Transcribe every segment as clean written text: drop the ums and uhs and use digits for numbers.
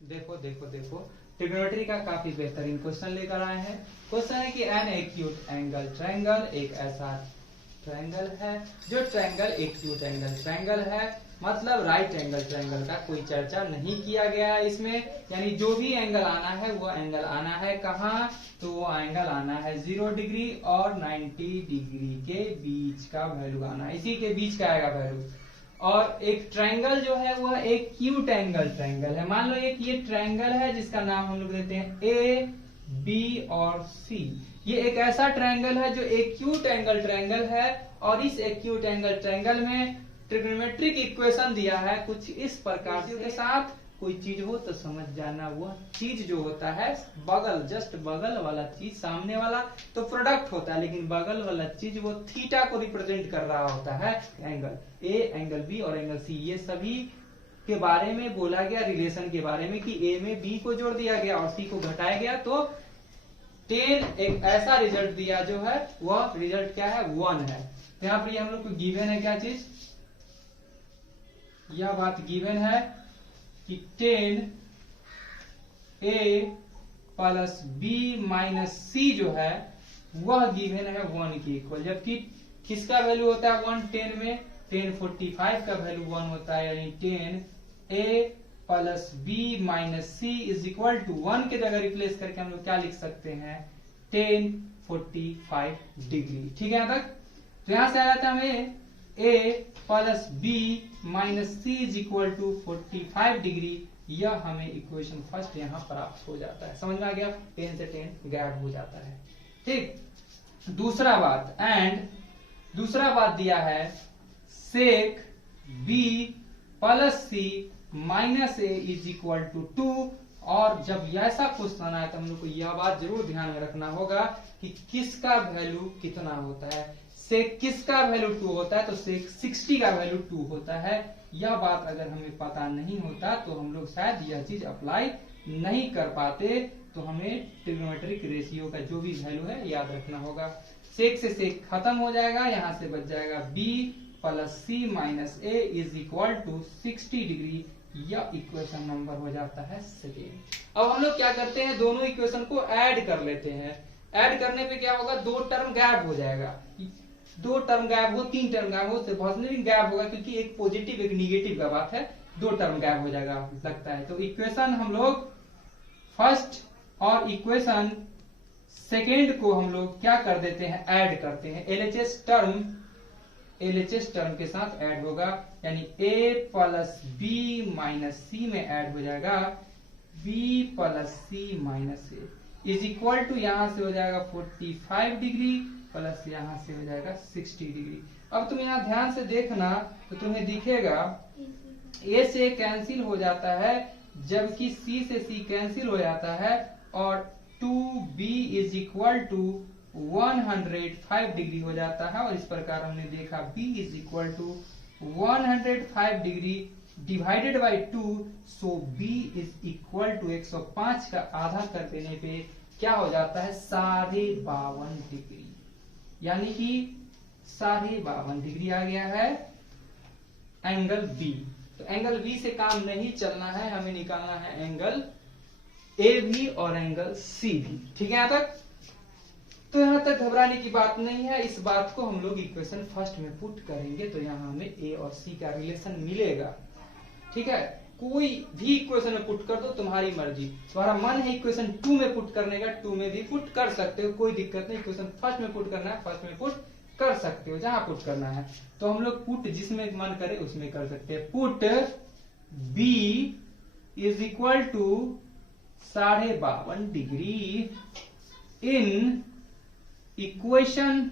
देखो देखो देखो, ट्रिग्नोमेट्री का काफी बेहतरीन क्वेश्चन लेकर आए हैं। क्वेश्चन है कि एन एक्यूट एंगल ट्रायंगल, एक ऐसा ट्रायंगल है जो ट्रायंगल एक्यूट एंगल ट्रायंगल है, मतलब राइट एंगल ट्रायंगल का कोई चर्चा नहीं किया गया है इसमें। यानी जो भी एंगल आना है वो एंगल आना है कहाँ, तो वो एंगल आना है 0 डिग्री और 90 डिग्री के बीच का वैल्यू आना है, इसी के बीच का आएगा वैल्यू। और एक ट्रायंगल जो है वह एक एक्यूट एंगल ट्रायंगल है। मान लो एक ये ट्रायंगल है जिसका नाम हम लोग देते हैं ए, बी और सी। ये एक ऐसा ट्रायंगल है जो एक्यूट एंगल ट्रायंगल है, और इस एक्यूट एंगल ट्रायंगल में ट्रिग्नोमेट्रिक इक्वेशन दिया है कुछ इस प्रकार के साथ। कोई चीज हो तो समझ जाना, वह चीज जो होता है बगल, जस्ट बगल वाला चीज, सामने वाला तो प्रोडक्ट होता है, लेकिन बगल वाला चीज वो थीटा को रिप्रेजेंट कर रहा होता है। एंगल ए, एंगल बी और एंगल सी, ये सभी के बारे में बोला गया, रिलेशन के बारे में कि ए में बी को जोड़ दिया गया और सी को घटाया गया तो 10 एक ऐसा रिजल्ट दिया जो है वह रिजल्ट क्या है, 1 है। तो यहाँ पर ये हम लोग को गिवन है क्या चीज, यह बात गिवन है कि 10 a प्लस बी माइनस सी जो है वह गिवन है 1 के इक्वल, जबकि किसका वैल्यू होता है 1 10 में, 1045 का वैल्यू 1 होता है, यानी 10 a plus B minus C is equal to 1 के जगह रिप्लेस करके हम लोग क्या लिख सकते हैं, 1045 डिग्री। ठीक है यहाँ तक। तो यहां से आ जाता है हमें a plus B minus C is equal to 45 degree. यह हमें इक्वेशन फर्स्ट यहाँ प्राप्त हो जाता है। समझ में आ गया, 10 से 10 गैप हो जाता है। ठीक, दूसरा बात, एंड दूसरा बात दिया है sec B plus C minus A is equal to 2। और जब ऐसा क्वेश्चन आया तो हम लोग को यह बात जरूर ध्यान में रखना होगा कि किसका वैल्यू कितना होता है। सेक किसका वैल्यू 2 होता है, तो सेक 60 का वैल्यू 2 होता है। यह बात अगर हमें पता नहीं होता तो हम लोग शायद यह चीज अप्लाई नहीं कर पाते। तो हमें ट्रिग्नोमेट्रिक रेशियो का जो भी वैल्यू है याद रखना होगा। सेक से सेक खत्म हो जाएगा, यहां से बच जाएगा b plus C minus A is equal to 60 degree. यह इक्वेशन नंबर हो जाता है सेकेंड। अब हम लोग क्या करते हैं, दोनों इक्वेशन को ऐड कर लेते हैं। ऐड करने पे क्या होगा, 2 टर्म गैप हो जाएगा, 2 टर्म गैप हो, 3 टर्म गैप हो, पॉजिटिव गैप होगा, क्योंकि एक पॉजिटिव एक निगेटिव का बात है, 2 टर्म गैप हो जाएगा लगता है। तो इक्वेशन हम लोग फर्स्ट और इक्वेशन सेकेंड को हम लोग क्या कर देते हैं, ऐड करते हैं। एलएचएस टर्म के साथ ऐड होगा, यानी a plus B minus C में ऐड हो जाएगा b plus C minus A is equal to, यहां से हो जाएगा 45 डिग्री प्लस यहां से हो जाएगा 60 डिग्री। अब तुम यहाँ ध्यान से देखना तो तुम्हें दिखेगा a से कैंसिल हो जाता है, जबकि c से c कैंसिल हो जाता है, और 2b is equal to 105 degree हो जाता है। और इस प्रकार हमने देखा b is equal to 105 degree divided by 2, so b is equal to 105 का आधा कर देने पे क्या हो जाता है, 52.5 डिग्री, यानी कि 52.5 डिग्री आ गया है एंगल बी। तो एंगल बी से काम नहीं चलना है, हमें निकालना है एंगल ए भी और एंगल सी भी। ठीक है यहाँ तक। तो यहाँ तक घबराने की बात नहीं है, इस बात को हम लोग इक्वेशन फर्स्ट में पुट करेंगे तो यहाँ हमें ए और सी का रिलेशन मिलेगा। ठीक है, कोई भी इक्वेशन में पुट कर दो, तुम्हारी मर्जी। तुम्हारा मन है इक्वेशन 2 में पुट करने का, 2 में भी पुट कर सकते हो, कोई दिक्कत नहीं। इक्वेशन फर्स्ट में पुट करना है, फर्स्ट में पुट कर सकते हो, जहां पुट करना है। तो हम लोग पुट जिसमें मन करे उसमें कर सकते हैं। Put b is equal to 52.5 degree in equation,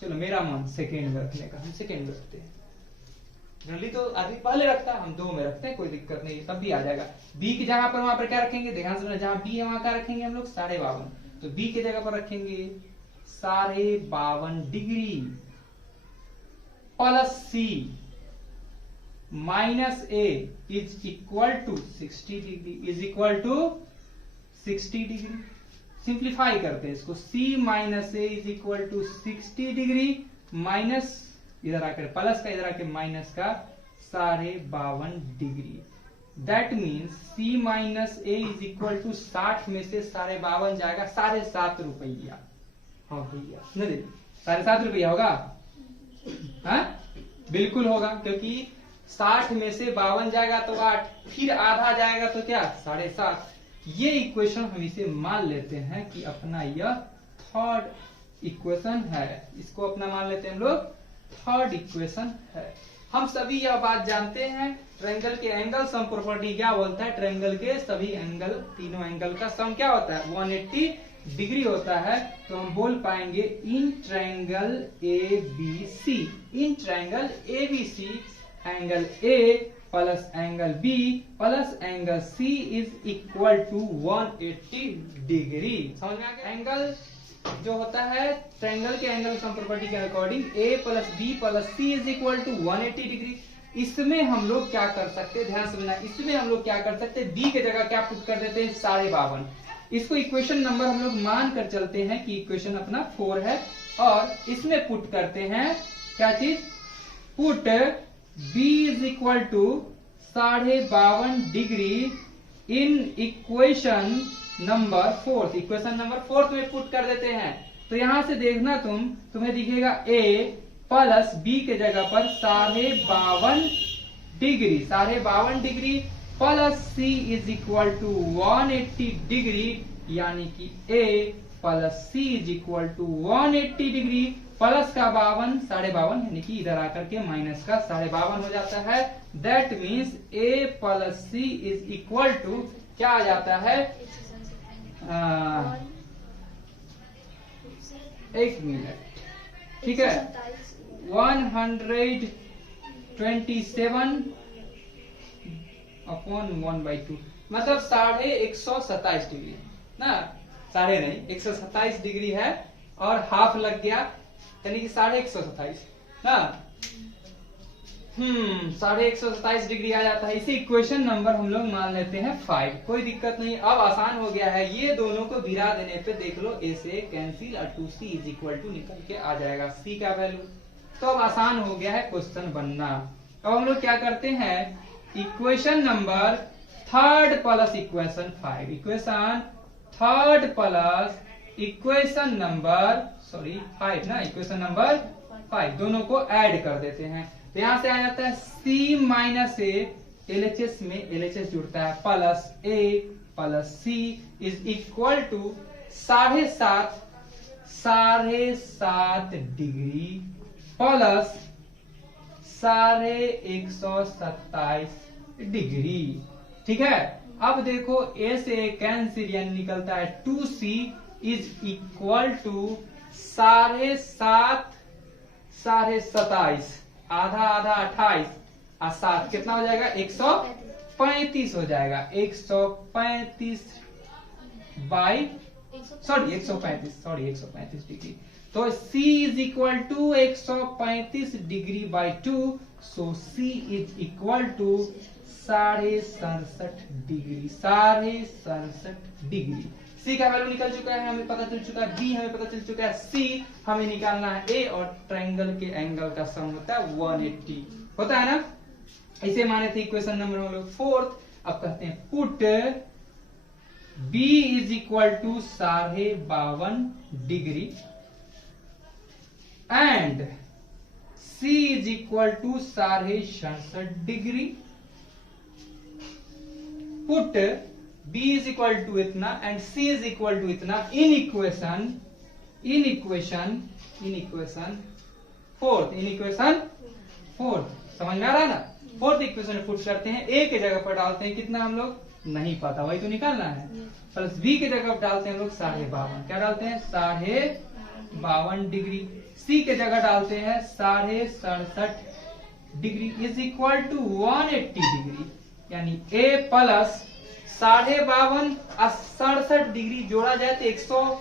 चलो मेरा मन सेकेंड में रखने का, हम सेकेंड में रखते हैं। जनरली तो आदमी पहले रखता है, हम 2 में रखते हैं, कोई दिक्कत नहीं, तब भी आ जाएगा। b की जगह पर वहां पर क्या रखेंगे, ध्यान से, जहां b है वहां क्या रखेंगे हम लोग, 52.5। तो b की जगह पर रखेंगे 52.5 degree plus c minus a is equal to 60 degree, is equal to 60 degree. Simplify करते हैं इसको, c minus A is equal to 60 degree minus इधर आकर प्लस का, इधर आकर माइनस का 52.5 degree. That means C minus A is equal to 60 में से 52.5 जाएगा 7.5 रुपया। हाँ भैया नहीं 7.5 रुपया होगा, हाँ बिल्कुल होगा, क्योंकि 60 में से 52 जाएगा तो 8, फिर आधा जाएगा तो क्या 7.5। ये इक्वेशन हम इसे मान लेते हैं कि अपना यह थर्ड इक्वेशन है, इसको अपना मान लेते हैं हम लोग थर्ड इक्वेशन है। हम सभी यह बात जानते हैं ट्रायंगल के एंगल सम प्रॉपर्टी क्या बोलता है, ट्रायंगल के सभी एंगल तीनों एंगल का सम क्या होता है 180 डिग्री होता है। तो हम बोल पाएंगे in triangle ABC, in triangle ABC angle A plus angle B plus angle C is equal to 180 degree. समझ में आ गया? एंगल जो होता है ट्रायंगल के एंगल सम प्रॉपर्टी के according A plus B plus C is equal to 180 degree. इसमें हम लोग क्या कर सकते हैं, ध्यान समझना, इसमें हम लोग क्या कर सकते हैं, B के जगह क्या पुट कर देते हैं 52.5। इसको इक्वेशन नंबर हम लोग मान कर चलते हैं कि इक्वेशन अपना 4 है, और इसमें पुट करते हैं क्या चीज, put B is equal to 52.5 degree in equation number 4, equation number 4 में पुट कर देते हैं। तो यहां से देखना तुम्हें दिखेगा A प्लस B के जगह पर 52.5 degree, 52.5 degree plus C is equal to 180 degree, यानी कि A plus C is equal to 180 degree plus का 52 52.5 यानी कि इधर आकर के माइनस का 52.5 हो जाता है। That means A plus C is equal to क्या आ जाता है, एक मिनट, ठीक है, 127 अपॉन 1/2 मतलब 127 डिग्री ना, साढ़े नहीं 127 डिग्री है और हाफ लग गया यानी कि 127 ना, 127 डिग्री आ जाता है। इसे इक्वेशन नंबर हम लोग मान लेते हैं 5, कोई दिक्कत नहीं। अब आसान हो गया है, ये दोनों को गिरा देने पे देख लो A से कैंसिल और 2C इज इक्वल टू निकल के आ जाएगा C का वैल्यू। तो अब आसान हो गया है क्वेश्चन बनना। अब हम लोग क्या करते हैं, equation number third plus equation 5, equation third plus equation number 5 ना, इक्वेशन नंबर 5 दोनों को ऐड कर देते हैं। तो यहां से आ जाता है C माइनस A, LHS में LHS जुड़ता है, plus A plus C is equal to 7.5 degree plus 127 degree. ठीक है, अब देखो A से कैंसिल यानी निकलता है 2C इज इक्वल टू 7.5 आधा आधा 28 और 7 कितना हो जाएगा 135 हो जाएगा, 135 डिग्री। तो C is equal to 135 degree by 2, so C is equal to 67.5 degree, 67.5 degree. C का वैल्यू निकल चुका है, हमें पता चल चुका है, B हमें पता चल चुका है, C हमें निकालना है A, और ट्रायंगल के एंगल का सम होता है 180 होता है ना। इसे माने थे इक्वेशन नंबर हम लोग 4। अब कहते हैं put B is equal to 52.5 degree and C is equal to 67.5 degree. Put B is equal to इतना and C is equal to इतना इन इक्वेशन फोर्थ, समझ में आ रहा है ना। फोर्थ इक्वेशन पुट करते हैं, A के जगह पर डालते हैं कितना हम लोग नहीं पता, वही तो निकालना है, प्लस B के जगह पर डालते हैं हम लोग 52.5, क्या डालते हैं 52.5 डिग्री। C के जगह डालते हैं 67.5 degree is equal to 180 degree, यानी A प्लस 52.5 और 67 डिग्री जोड़ा जाए तो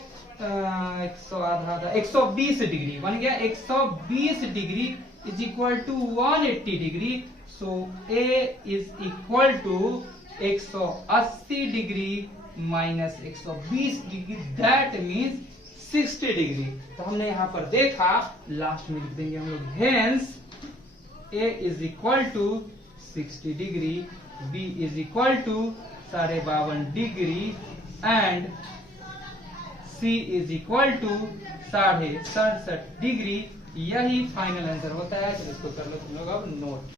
120 डिग्री बन गया। 120 degree is equal to 180 degree, so A is equal to 180 degree minus 120 degree, that means 60 degree. तो हमने यहां पर देखा, लास्ट में लिख देंगे हम लोग, hence A is equal to 60 degree B is equal to 52.5 degree and C is equal to 67.5 degree. यही फाइनल आंसर होता है। तो इसको कर लो तुम लोग अब नोट।